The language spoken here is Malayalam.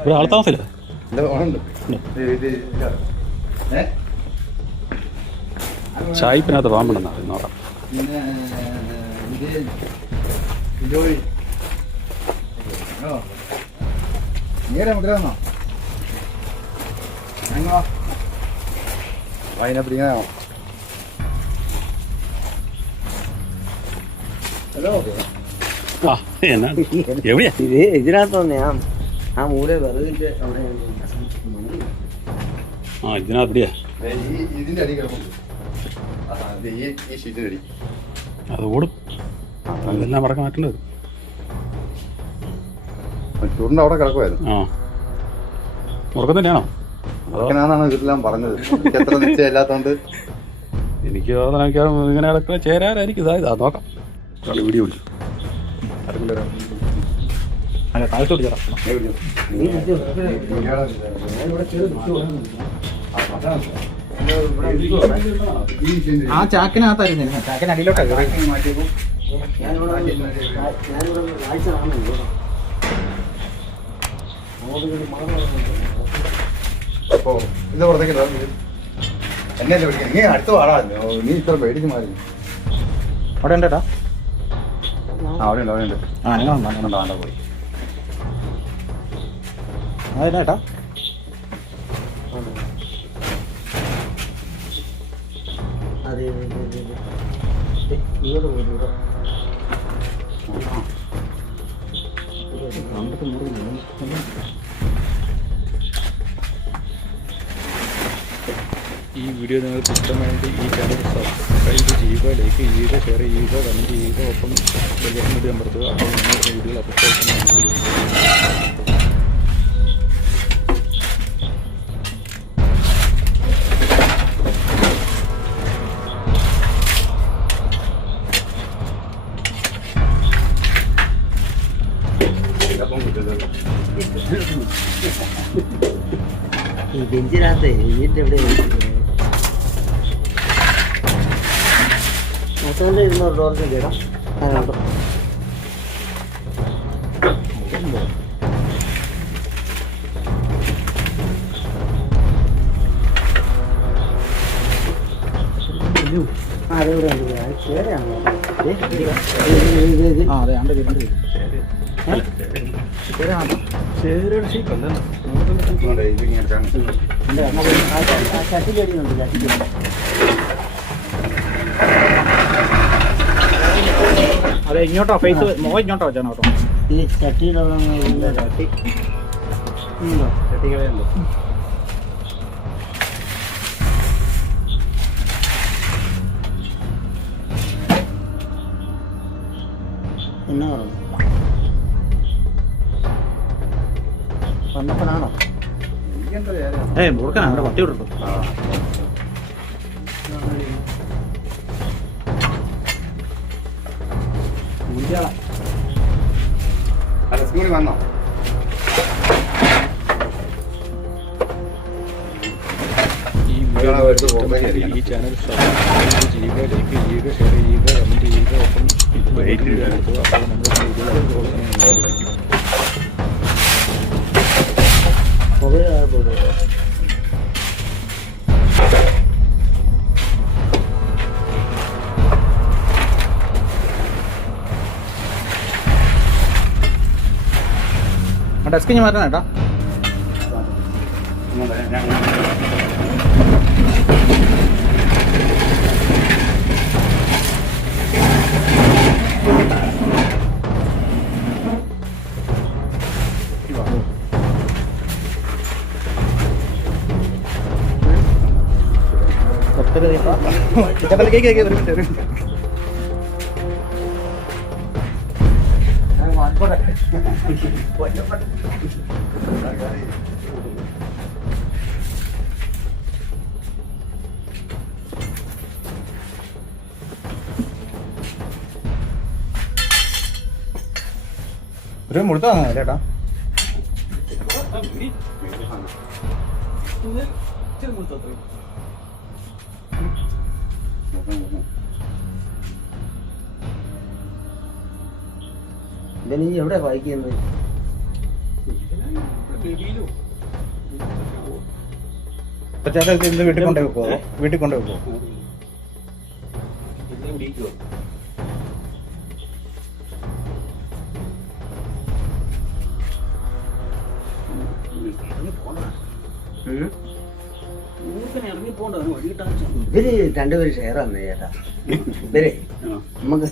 ഇവിടെ ആൾ താമസമില്ല. ചായപ്പിനകത്ത് പാമ്പുണ്ടെന്നാണ് നോക്കാം. അതിനെ പിടിക്കണോ? ആ എന്നാ എവിടെയാ ഇത് ഇതിനകത്തോന്നെ ആ മൂല വെറുതെ ആ ഇതിനകത്ത് എവിടെയാ? ഇതിന്റെ അടി കിടക്കുന്നു. ഈ ഷീറ്റിന്റെ അടി അത് ഓടും. അതെല്ലാം പറക്കാൻ മാറ്റേണ്ടത്. ചൂടിന്റെ അവിടെ കിടക്കുമായിരുന്നു. ആ ഉറക്കം തന്നെയാണോ? അതൊക്കെയാണെന്നാണ് ഇതെല്ലാം പറഞ്ഞത്. എനിക്ക് എത്ര നിശ്ചയമില്ലാത്തോണ്ട് എനിക്ക് ഇങ്ങനെ കിടക്കുന്ന ചേരാനായിരിക്കും. ഇതാ നോക്കാം. വീഡിയോ വിളിച്ചു അല്ല താഴത്തോട്ട് ചേരാം. ആ ചാക്കിനകത്തായിരുന്നു. ചാക്കിനടിയിലോട്ടാ അപ്പോ ഇത് പുറത്തേക്ക് എന്നെ പിടിക്കാൻ നീ അടുത്ത് പാടാ. നീ ഇത്ര പേടിച്ച് മാറി. അവിടെ ഉണ്ടേട്ടാ? അവിടെ ഉണ്ട്, അവിടെ ഉണ്ട്. ആ നിങ്ങൾ വേണ്ട പോയി. അതെന്നാ അതെ ഈ വീഡിയോ നിങ്ങൾക്ക് ഇഷ്ടമായിട്ട് ഈ ചാനൽ സബ്സ്ക്രൈബ് ചെയ്യുക, ലൈക്ക് ചെയ്യുക, ഷെയർ ചെയ്യുക, കമൻറ്റ് ചെയ്യുക, ഒപ്പം ബെല്ലൈക്കൺ കൂടി അമർത്തുക. അപ്പോൾ നിങ്ങൾക്ക് വീഡിയോകൾ അപ്ഡേറ്റ് ഈ ബെഞ്ചിനകത്ത് ഇതിൻ്റെ എവിടെ മൊത്തം 200 ഡോളർ കേടാ. അതിനകത്ത് അതെവിടെ ഉണ്ട്? ശരിയാണോ? ആ അതെ ആണ്ട് വരുന്നുണ്ട്. ചട്ടിക്കടിയുണ്ട്. അതെ ഇങ്ങോട്ടോ ഫേസ് മുഖം ഇങ്ങോട്ടോ വെച്ചാണ് കേട്ടോ. ഈ ചട്ടിയിലുള്ള ചട്ടി ഉണ്ടോ? ചട്ടികളുണ്ട്. എന്നാ പറഞ്ഞു വന്നപ്പോഴാണോ? മുറുക്കനാ അവിടെ പട്ടി വിട്ടു. സ്കൂളിൽ വന്നോ? ഈ ചാനൽ സബ്സ്ക്രൈബ് ചെയ്യുക, ലൈക്ക് ചെയ്യുക, ഷെയർ ചെയ്യുക, കമൻറ്റ് ചെയ്യുക, ഒപ്പം ബെല്ലൈക്കൺ കൂടി അമർത്തുക. അപ്പോൾ നമ്മുടെ വീഡിയോകൾ ഉണ്ടായിരിക്കും. ഡെസ്ക് ഞാൻ മാറ്റണം കേട്ടോ. കേക്ക് ഒരു മിനിറ്റ്. ഒരു മുഴുത്ത വാങ്ങാം ചേട്ടാ. ഇത് നീ എവിടെ വായിക്കുന്നത്? അപ്പൊ ചേട്ടാ ഇത് ഇന്ന് വീട്ടിൽ കൊണ്ടേ വെക്കോ? വീട്ടിൽ കൊണ്ടേ വെക്കോ? ഇവര് രണ്ടുപേരും ഷെയർ ആണ് ചേട്ടാ. ഇവരെ നമുക്ക്